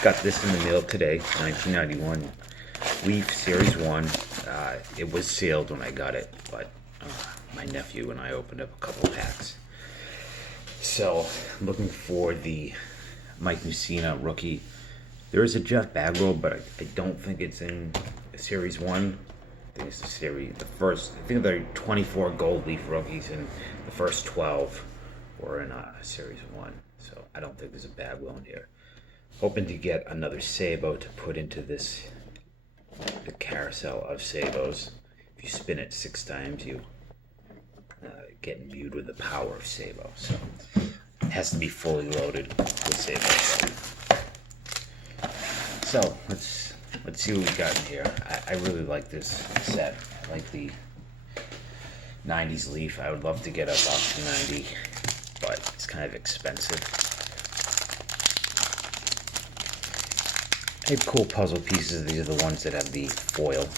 Got this in the mail today, 1991 Leaf Series 1. It was sealed when I got it, but my nephew and I opened up a couple packs. So, I'm looking for the Mike Mussina rookie. There is a Jeff Bagwell, but I don't think it's in Series 1. I think it's the first, I think there are 24 gold leaf rookies, and the first 12 were in Series 1. So, I don't think there's a Bagwell in here. Hoping to get another Sabo to put into the carousel of Sabos. If you spin it 6 times, you get imbued with the power of Sabo. So it has to be fully loaded with Sabo. So let's see what we got in here. I really like this set. I like the 90s Leaf. I would love to get up off to 90, but it's kind of expensive. I have cool puzzle pieces. These are the ones that have the foil.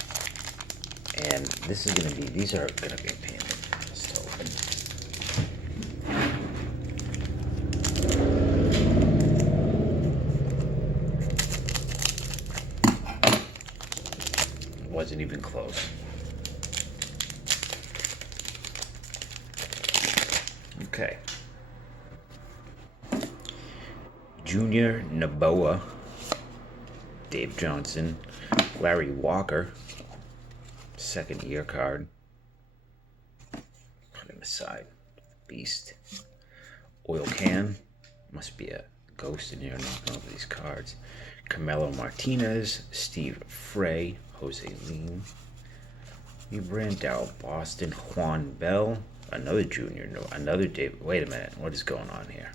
And this is gonna be, these are gonna be a pain in to open. It wasn't even close. Okay. Junior Naboa. Dave Johnson, Larry Walker, second year card. Put him aside. Beast. Oil can. Must be a ghost in here knocking over these cards. Carmelo Martinez, Steve Frey, Jose Lean. Brandow, Boston, Juan Bell, another junior, no, another Dave. Wait a minute, what is going on here?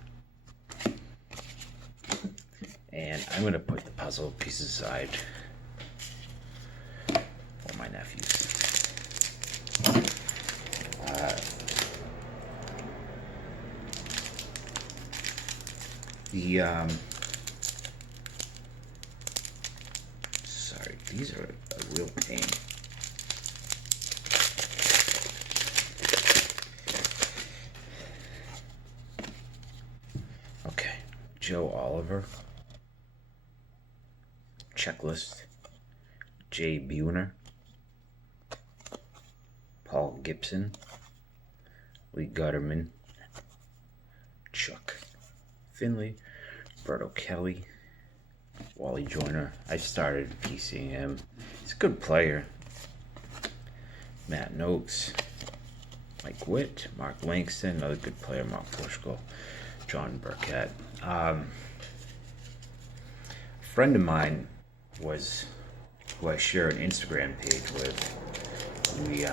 And I'm going to put the puzzle pieces aside for my nephews. Sorry, these are a real pain. Okay, Joe Oliver. Checklist, Jay Buhner, Paul Gibson, Lee Gutterman, Chuck Finley, Berto Kelly, Wally Joyner. I started piecing him. He's a good player. Matt Noakes, Mike Witt, Mark Langston, another good player, Mark Pushko, John Burkett. A friend of mine was who I share an Instagram page with. We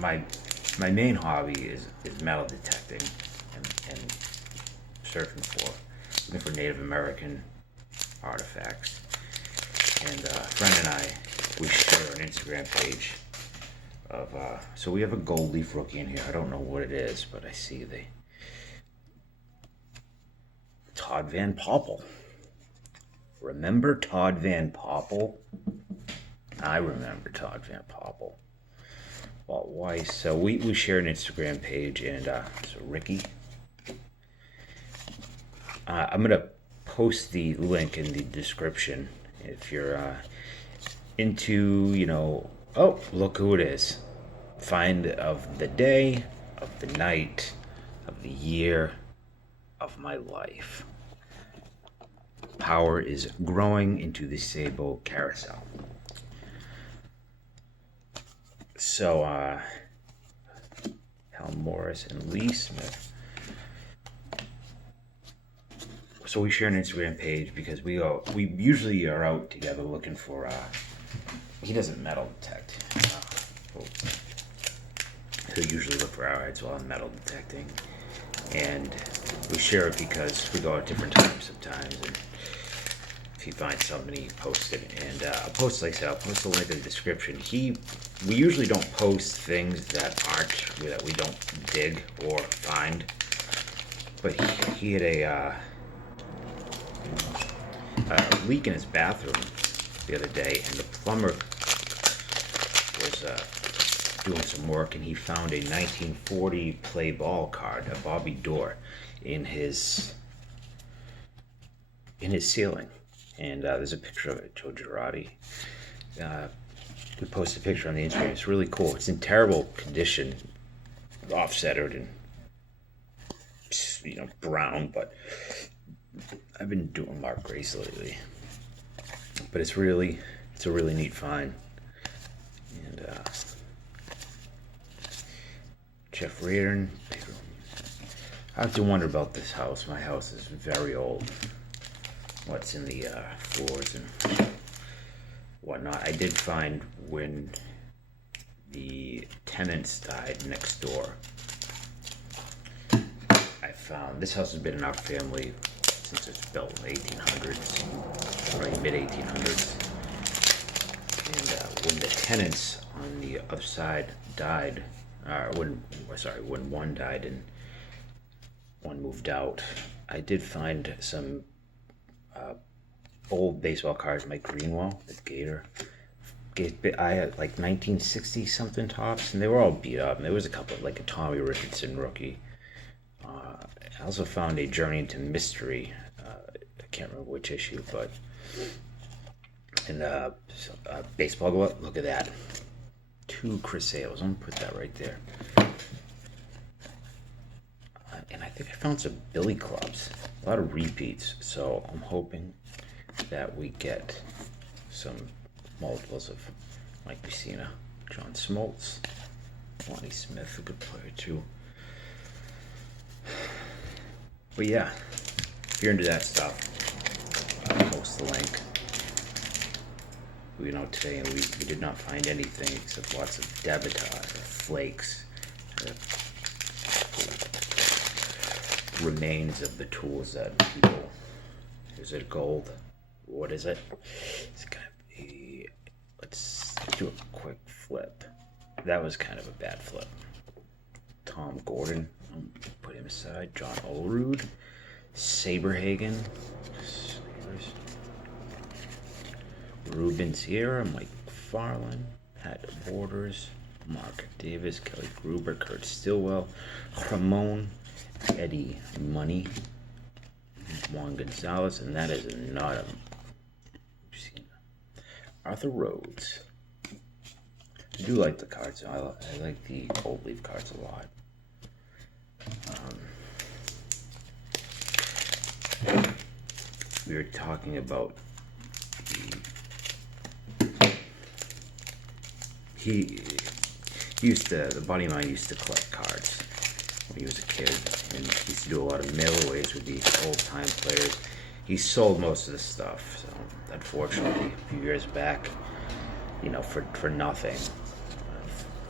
my main hobby is metal detecting and looking for Native American artifacts. And a friend and I, we share an Instagram page of so we have a gold leaf rookie in here. I don't know what it is, but I see the Todd Van Poppel. Remember Todd Van Poppel? I remember Todd Van Poppel. Walt Weiss. So we share an Instagram page, and so Ricky. I'm gonna post the link in the description if you're into, oh, look who it is. Find of the day, of the night, of the year, of my life. Power is growing into the Sabo carousel. So, Hal Morris and Lee Smith. So we share an Instagram page because we usually are out together looking for. He doesn't metal detect. He'll usually look for arrowheads while I'm metal detecting, and we share it because we go at different times sometimes. And if he finds something, he posts it. And I'll post, like I said, I'll post the link in the description. We usually don't post things that we don't dig or find. But he had a leak in his bathroom the other day, and the plumber was doing some work, and he found a 1940 play ball card, a Bobby Dorr, in his in his ceiling. And there's a picture of it, Joe Girardi. We posted a picture on the Instagram. It's really cool. It's in terrible condition, off-centered and brown, but I've been doing Mark Grace lately. But it's a really neat find. And Jeff Reardon. I have to wonder about this house. My house is very old. What's in the floors and whatnot. I did find when the tenants died next door. I found this house has been in our family since it's built in the 1800s, right, mid 1800s. And when the tenants on the other side died, when one died and one moved out, I did find some old baseball cards, Mike Greenwell, the Gator. I had like 1960 something tops, and they were all beat up. And there was a couple, like a Tommy Richardson rookie. I also found a Journey into Mystery. I can't remember which issue, but and baseball glove. Look at that, 2 Chris Sales. I'm gonna put that right there. And I think I found some Billy Clubs, a lot of repeats. So I'm hoping that we get some multiples of Mike Mussina, John Smoltz, Lonnie Smith, a good player too. But yeah, if you're into that stuff, I'll post the link. Today we did not find anything except lots of Devitas or flakes, remains of the tools that people. Is it gold? What is it? It's gonna be. Let's do a quick flip. That was kind of a bad flip. Tom Gordon, put him aside. John Olerud, Saberhagen, Ruben Sierra, Mike McFarlane, Pat Borders, Mark Davis, Kelly Gruber, Kurt Stillwell, Ramon, Eddie Money, Juan Gonzalez, and that is not a Arthur Rhodes. I do like the cards. I like the gold leaf cards a lot. We were talking about the buddy of mine used to collect cards when he was a kid, and he used to do a lot of mailaways with these old time players. He sold most of the stuff, so unfortunately, a few years back, for nothing,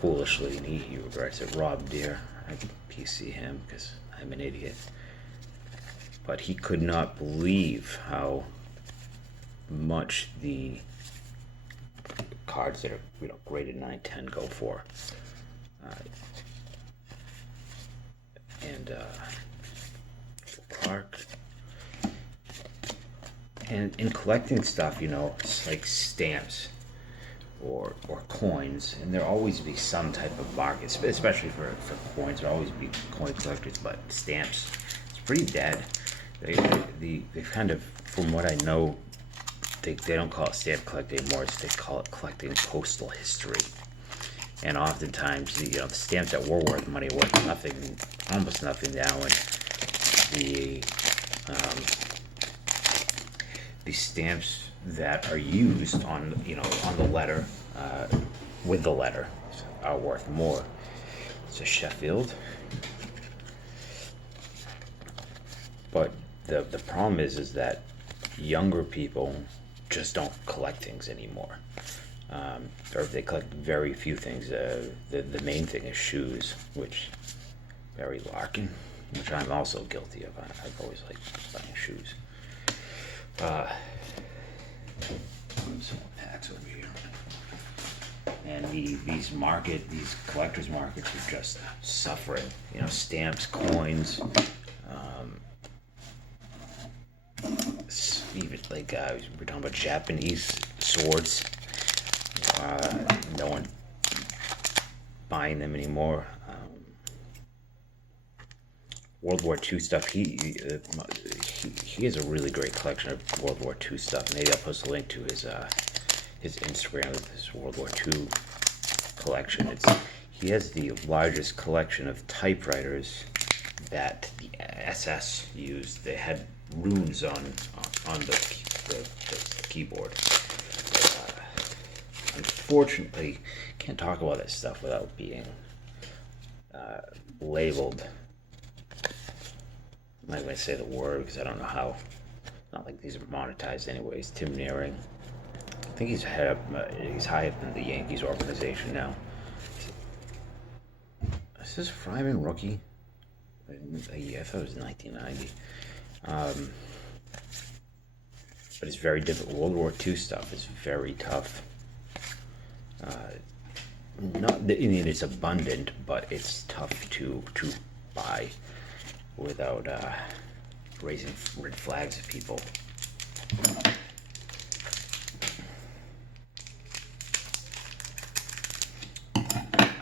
foolishly, and he regrets it. Rob Deere, I can PC him because I'm an idiot, but he could not believe how much the cards that are graded 9, 10 go for. And Clark. And in collecting stuff, it's like stamps or coins, and there'll always be some type of market, especially for coins. There'll always be coin collectors, but stamps, it's pretty dead. They kind of, from what I know, they don't call it stamp collecting anymore. They call it collecting postal history. And oftentimes, the stamps that were worth money are worth nothing, almost nothing now. And the stamps that are used on the letter, with the letter, are worth more. It's a Sheffield. But the problem is that younger people just don't collect things anymore. Or they collect very few things. The main thing is shoes, which Barry Larkin, which I'm also guilty of. I've always liked buying shoes. Some packs over here. And these collectors markets are just suffering. Stamps, coins, even like we're talking about Japanese swords. No one buying them anymore. World War II stuff. he has a really great collection of World War II stuff. Maybe I'll post a link to his Instagram with his World War II collection. He has the largest collection of typewriters that the SS used. They had runes on the keyboard. Unfortunately, can't talk about that stuff without being labeled. I'm not going to say the word because I don't know how. Not like these are monetized anyways. Tim Nearing. I think he's high up in the Yankees organization now. Is this Fryman rookie? Yeah, I thought it was 1990. But it's very difficult. World War II stuff is very tough. It's abundant, but it's tough to buy without raising red flags at people.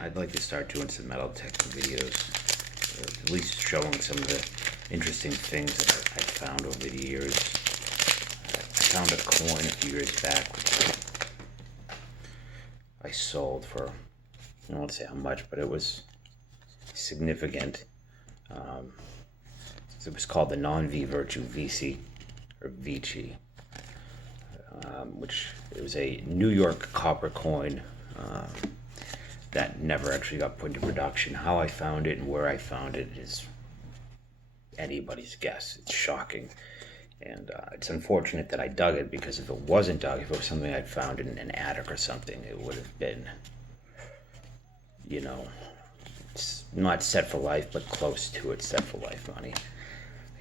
I'd like to start doing some metal detecting videos, at least showing some of the interesting things that I found over the years. I found a coin a few years back which I sold for, I don't want to say how much, but it was significant. It was called the non-V virtue Vici, or Vici, which it was a New York copper coin that never actually got put into production. How I found it and where I found it is anybody's guess. It's shocking. And it's unfortunate that I dug it, because if it wasn't dug, if it was something I'd found in an attic or something, it would have been, it's not set for life, but close to it, set for life money.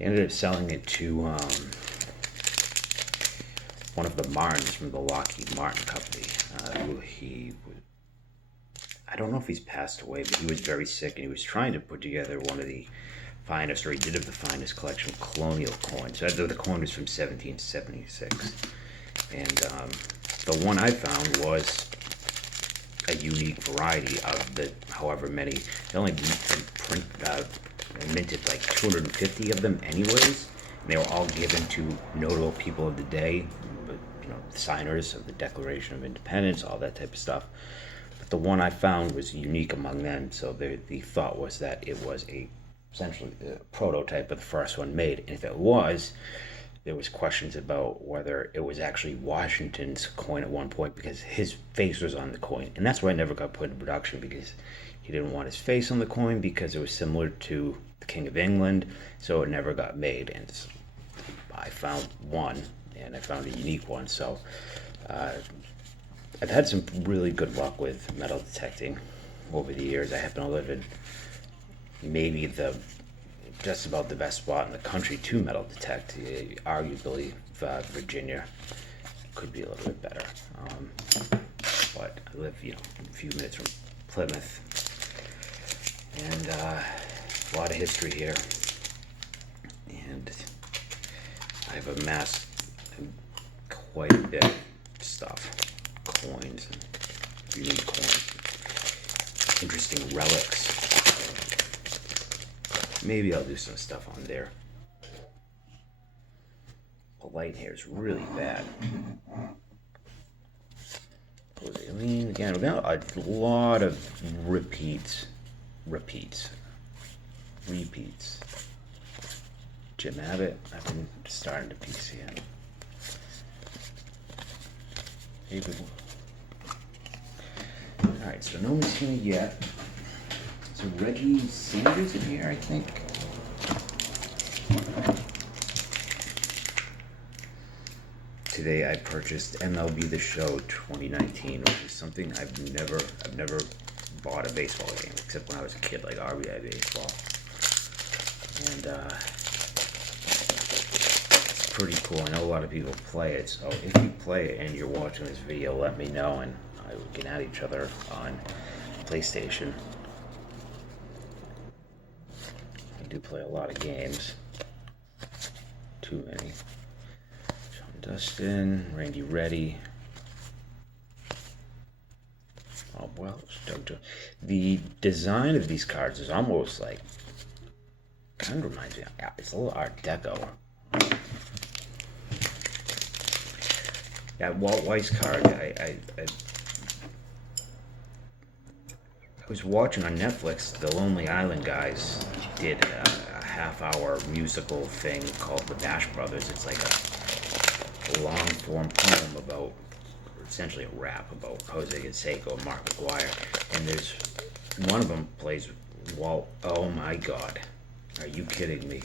I ended up selling it to one of the Martins from the Lockheed Martin company. I don't know if he's passed away, but he was very sick, and he was trying to put together one of the finest, or he did have the finest collection of colonial coins. The coin was from 1776, and the one I found was a unique variety of the however many. They only minted like 250 of them anyways, and they were all given to notable people of the day, signers of the Declaration of Independence, all that type of stuff. But the one I found was unique among them, so the thought was that it was essentially a prototype of the first one made. And if it was, there was questions about whether it was actually Washington's coin at one point, because his face was on the coin. And that's why it never got put in production, because he didn't want his face on the coin, because it was similar to the King of England, so it never got made. And I found one, and I found a unique one. So I've had some really good luck with metal detecting over the years. I happen to live in maybe just about the best spot in the country to metal detect. Arguably, Virginia could be a little bit better. But I live, a few minutes from Plymouth, and a lot of history here. And I've amassed quite a bit of stuff, coins, and unique coins, interesting relics. Maybe I'll do some stuff on there. The light here is really bad. Jose Lean again. We've got a lot of repeats. Jim Abbott. I've been starting to piece in. Alright, so no Mussina yet. So Reggie Sanders in here, I think. Today I purchased MLB The Show 2019, which is something I've never bought a baseball game, except when I was a kid, like RBI baseball. And it's pretty cool. I know a lot of people play it, so if you play it and you're watching this video, let me know, and we can add each other on PlayStation. I do play a lot of games. Too many. John Dustin, Randy Reddy. Oh, well, Doug Jones. The design of these cards is almost like, kind of reminds me, it's a little Art Deco. That Walt Weiss card, I was watching on Netflix. The Lonely Island guys did a half-hour musical thing called The Bash Brothers. It's like a long-form poem about, essentially a rap about Jose Canseco and Mark McGuire. And there's one of them plays Walt. Oh my God, are you kidding me?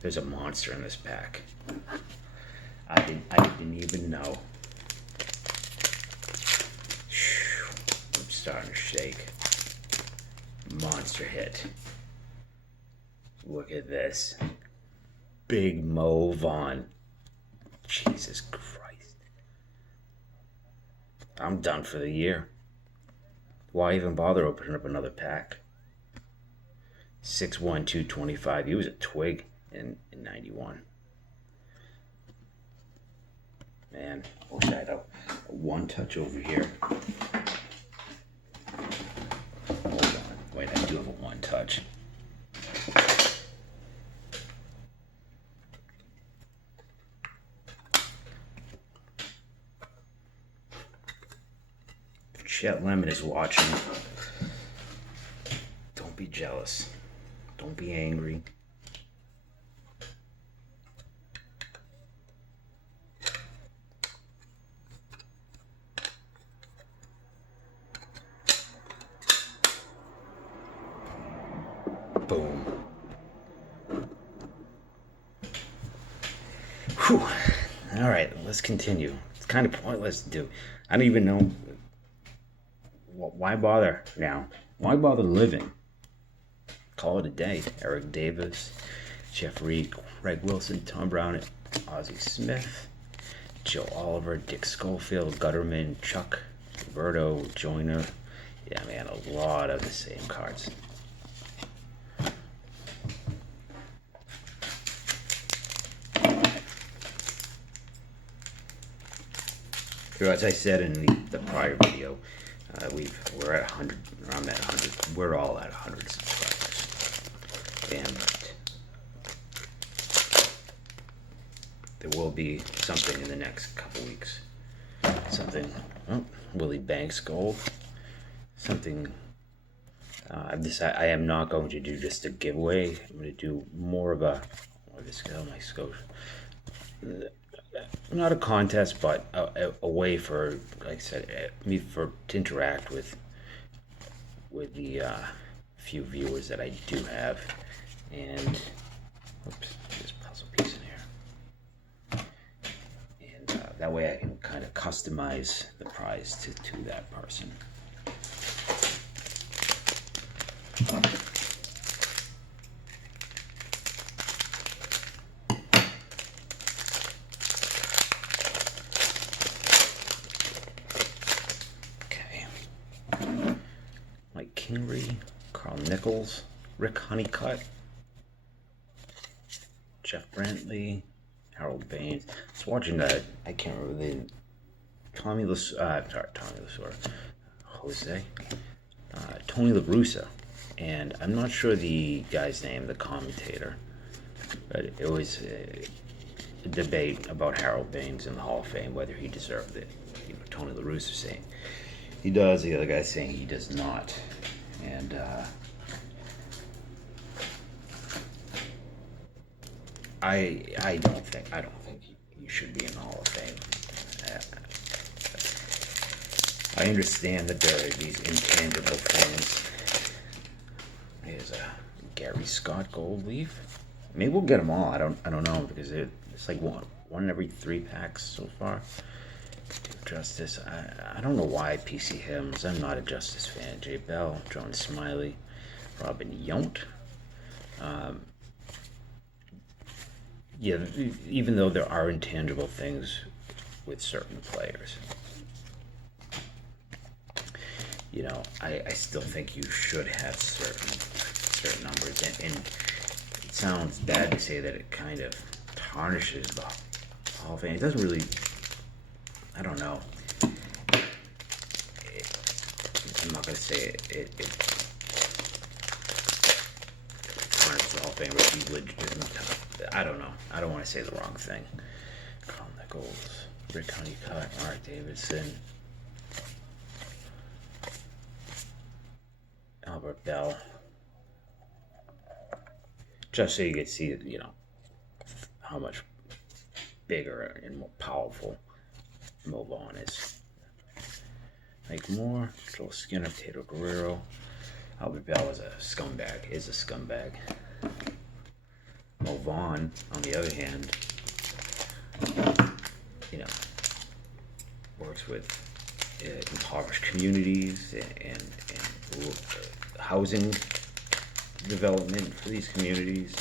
There's a monster in this pack. I didn't even know. I'm starting to shake. Monster hit. Look at this. Big Mo Vaughn. Jesus Christ. I'm done for the year. Why even bother opening up another pack? 6'1", 225. He was a twig in 91. Man, I wish I had a one touch over here. Hold on. Wait, I do have a one touch. If Chet Lemon is watching, don't be jealous. Don't be angry. Boom. Whew. All right, let's continue. It's kind of pointless to do. I don't even know. Why bother now? Why bother living? Call it a day. Eric Davis, Jeff Reed, Craig Wilson, Tom Brown, Ozzie Smith, Joe Oliver, Dick Schofield, Gutterman, Chuck, Roberto, Joyner. Yeah, man, a lot of the same cards. As I said in the prior video, we're at 100. I'm at 100. We're all at 100 subscribers, and there will be something in the next couple weeks. Something, Willie Banks gold. Something. I am not going to do just a giveaway. I'm going to do more of a. My Scotia. Not a contest, but a way for, like I said, me to interact with the few viewers that I do have, and oops, there's a puzzle piece in here, and that way I can kind of customize the prize to that person. Henry, Carl Nichols, Rick Honeycutt, Jeff Brantley, Harold Baines. I was watching that. I can't remember Tony La Russa, and I'm not sure the guy's name, the commentator, but it was a debate about Harold Baines in the Hall of Fame, whether he deserved it. Tony La Russa saying he does, the other guy saying he does not. And I don't think you should be in the Hall of Fame. I understand that there are these intangible things. Here's a Gary Scott gold leaf. Maybe we'll get them all. I don't know, because it's like one every 3 packs so far. Justice. I don't know why PC Hymns. I'm not a Justice fan. Jay Bell, John Smiley, Robin Yount. Yeah, even though there are intangible things with certain players, I still think you should have certain numbers. And it sounds bad to say that it kind of tarnishes the Hall of Fame. It doesn't really. I don't know. I'm not going to say it tarnishes the Hall of Fame. I don't know. I don't want to say the wrong thing. Carl Nichols, Rick Honeycutt, Mark Davidson, Albert Bell. Just so you can see, how much bigger and more powerful MOjo is. Mike Moore, Joel Skinner, Pedro Guerrero. Albert Bell is a scumbag. Mo Vaughn, on the other hand, works with impoverished communities and housing development for these communities.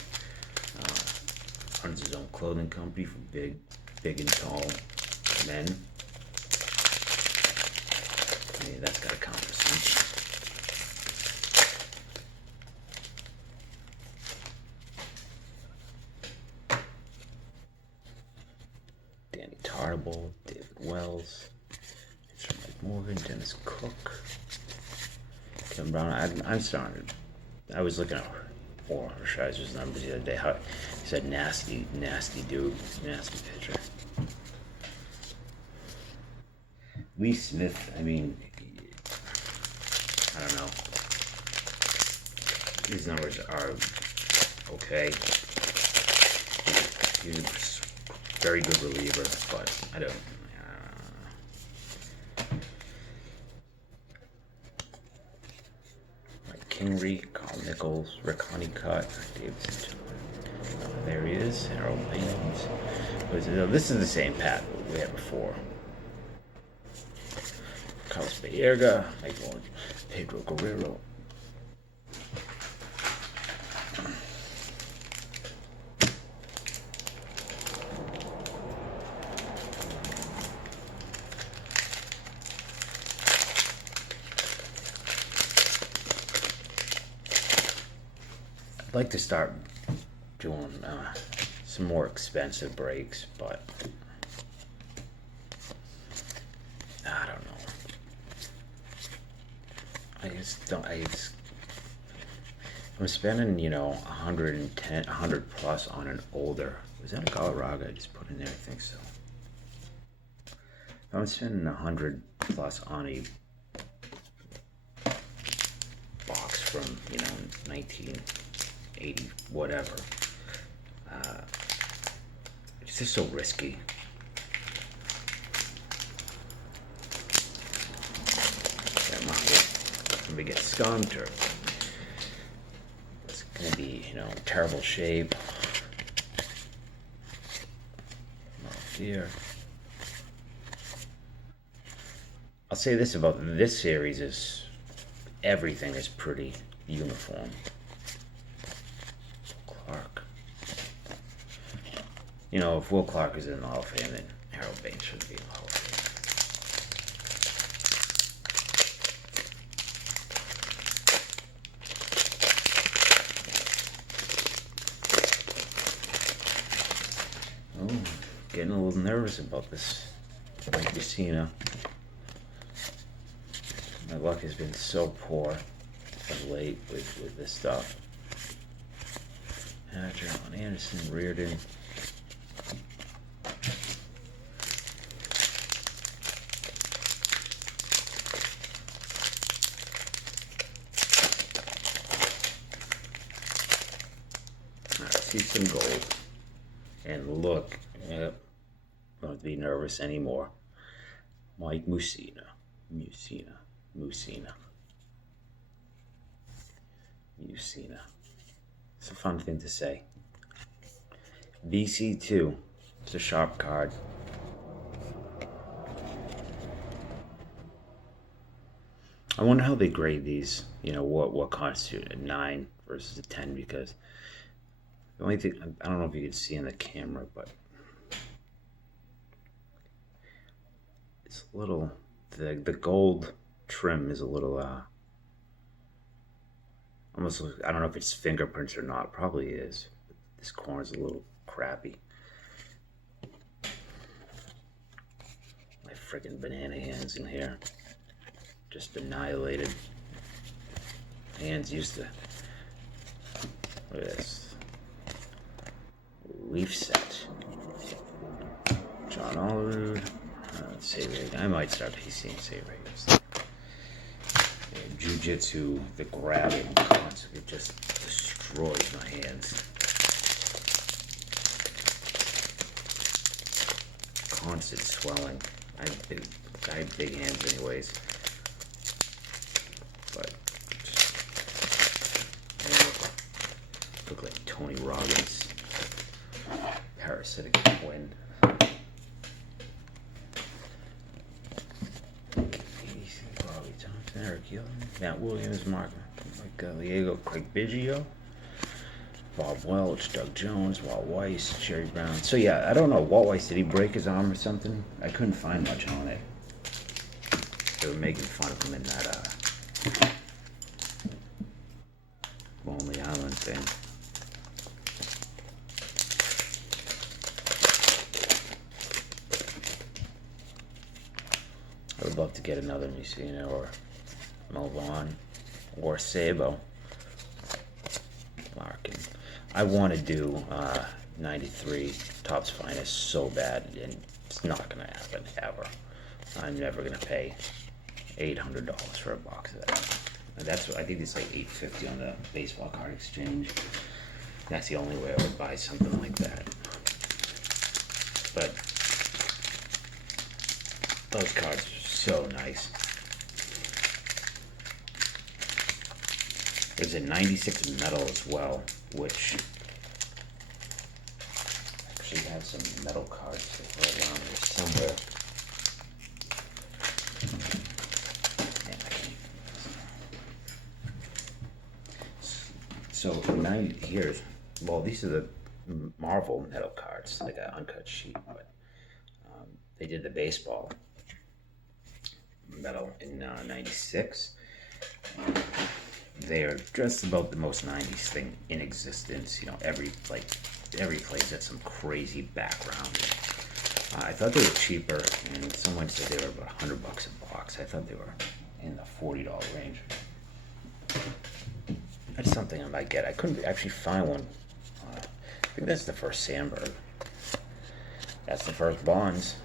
Runs his own clothing company for big and tall men. I mean, that's got to count for something. Danny Tartable, David Wells, Mike Morgan, Dennis Cook, Kevin Brown. I'm starting. I was looking at Hershiser's numbers the other day. He said nasty dude, nasty pitcher. Lee Smith, I mean, I don't know. These numbers are okay. He's a very good reliever, but I don't. Mike Kingery, Carl Nichols, Rick Honeycutt, Davidson. There he is, Harold Baines. This is the same pattern we had before. Carlos Baerga, Michael Pedro Guerrero. I'd like to start doing some more expensive breaks, but I don't know. I'm spending, 100 plus on an older. Was that a Galarraga I just put in there? I think so. I'm spending 100 plus on a box from, 1980, whatever. It's just so risky. Somebody gets skunked, or it's gonna be, in terrible shape. No fear. I'll say this about this series is everything is pretty uniform. Clark. If Will Clark is in the Hall of Fame, then Harold Baines should be in the Hall of Fame. Getting a little nervous about this like Mussina. My luck has been so poor of late with this stuff. John Anderson, Reardon. Alright, see some gold. And look, don't be nervous anymore. Mike Mussina. It's a fun thing to say. BC2. It's a sharp card. I wonder how they grade these. What constitutes a 9 versus a 10, because the only thing, I don't know if you can see in the camera, but it's a little, the gold trim is a little, almost, I don't know if it's fingerprints or not, probably is. This corner's a little crappy. My freaking banana hands in here. Just annihilated. Hands used to, look at this. Leaf set. John Oliver. Save. I might start PCing save rates. Jiu-Jitsu, the grabbing, it just destroys my hands. Constant swelling. I have big hands anyways. But I look like Tony Robbins. Parasitic twin. Eric Hill, Matt Williams, Mark Gallego, Craig Biggio, Bob Welch, Doug Jones, Walt Weiss, Jerry Brown. So yeah, I don't know. Walt Weiss, did he break his arm or something? I couldn't find much on it. They were making fun of him in that Lonely Island thing. I would love to get another Mussina or Malvern or Sabo. Larkin. I want to do 93 Topps Finest so bad, and it's not going to happen ever. I'm never going to pay $800 for a box of that. And that's what I think it's like $850 on the baseball card exchange. That's the only way I would buy something like that. But those cards are so nice. There's a 96 metal as well, which actually has some metal cards around here somewhere. So here's, well, these are the Marvel metal cards, like an uncut sheet, but they did the baseball metal in 96. They are just about the most 90s thing in existence. You know, every place had some crazy background. I thought they were cheaper, and someone said they were about $100 a box. I thought they were in the $40 range. That's something I might get. I couldn't actually find one. I think that's the first Sandberg. That's the first Bonds.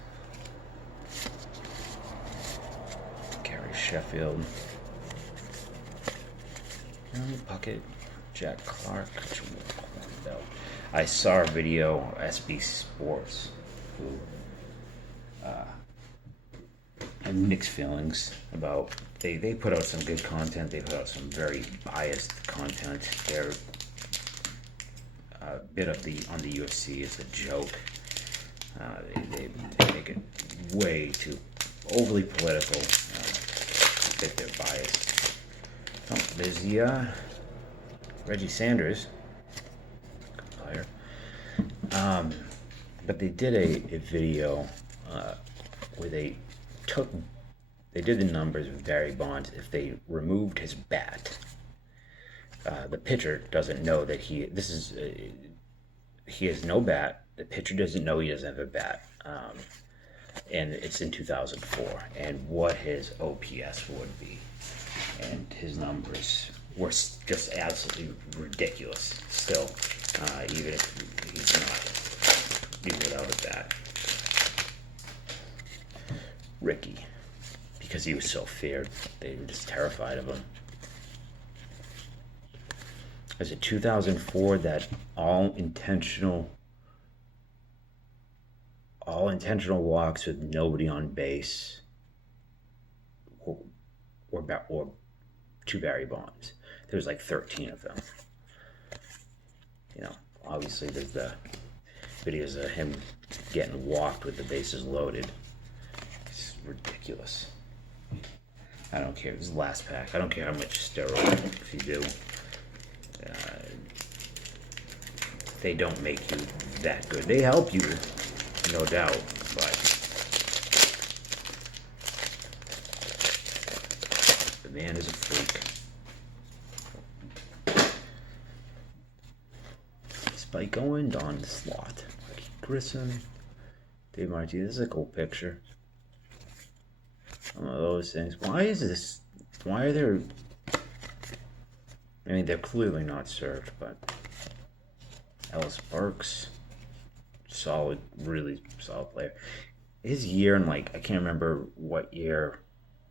Gary Sheffield. Puckett, Jack Clark. I saw a video, SB Sports, who had mixed feelings about. They put out some good content. They put out some very biased content. Their bit of on the UFC is a joke. They make it way too overly political. Fit their bias. Oh, there's the Reggie Sanders, good player. But they did a video where they did the numbers with Barry Bonds. If they removed his bat, the pitcher doesn't know that he has no bat. The pitcher doesn't know he doesn't have a bat. And it's in 2004, and what his OPS would be. And his numbers were just absolutely ridiculous still, even if he's not, even without a bat. Ricky, because he was so feared, they were just terrified of him. There's a 2004 that all intentional walks with nobody on base or to Barry Bonds. There's like 13 of them. You know, obviously there's the videos of him getting walked with the bases loaded. It's ridiculous. I don't care. This is the last pack. I don't care how much steroid if you do. They don't make you that good. They help you, no doubt, but the man is a freak. Spike Owen, Don Slot, Grissom, Dave Martinez. This is a cool picture. Some of those things. Why are there? I mean, they're clearly not served, but Ellis Burks, solid, really solid player. His year in like I can't remember what year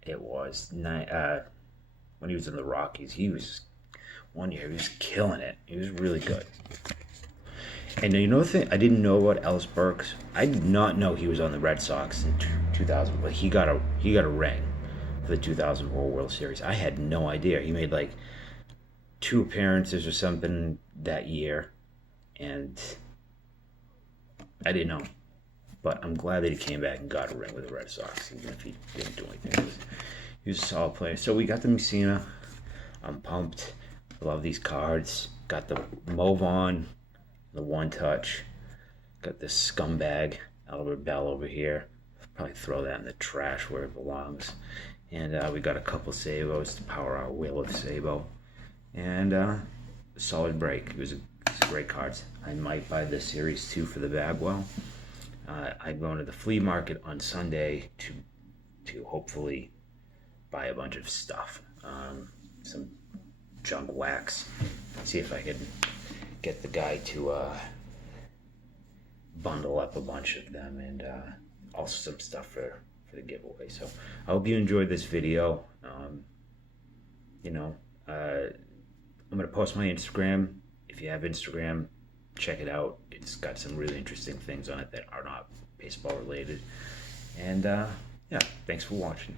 it was. When he was in the Rockies, he was one year he was killing it. He was really good. And you know the thing I didn't know about Ellis Burks? I did not know he was on the Red Sox in 2000, but he got a ring for the 2004 World Series. I had no idea. He made like 2 appearances or something that year, and I didn't know. But I'm glad that he came back and got a ring with the Red Sox, even if he didn't do anything. He was a solid player. So we got the Mussina. I'm pumped. I love these cards. Got the MOjo, the One Touch. Got this scumbag Albert Bell over here. Probably throw that in the trash where it belongs. And we got a couple Sabos to power our wheel of Sabo. And a solid break. It was great cards. I might buy this series 2 for the Bagwell. I'm going to the flea market on Sunday to hopefully buy a bunch of stuff. Some junk wax. See if I can get the guy to bundle up a bunch of them, and also some stuff for the giveaway. So I hope you enjoyed this video. I'm going to post my Instagram. If you have Instagram, check it out. It's got some really interesting things on it that are not baseball related. And yeah, thanks for watching.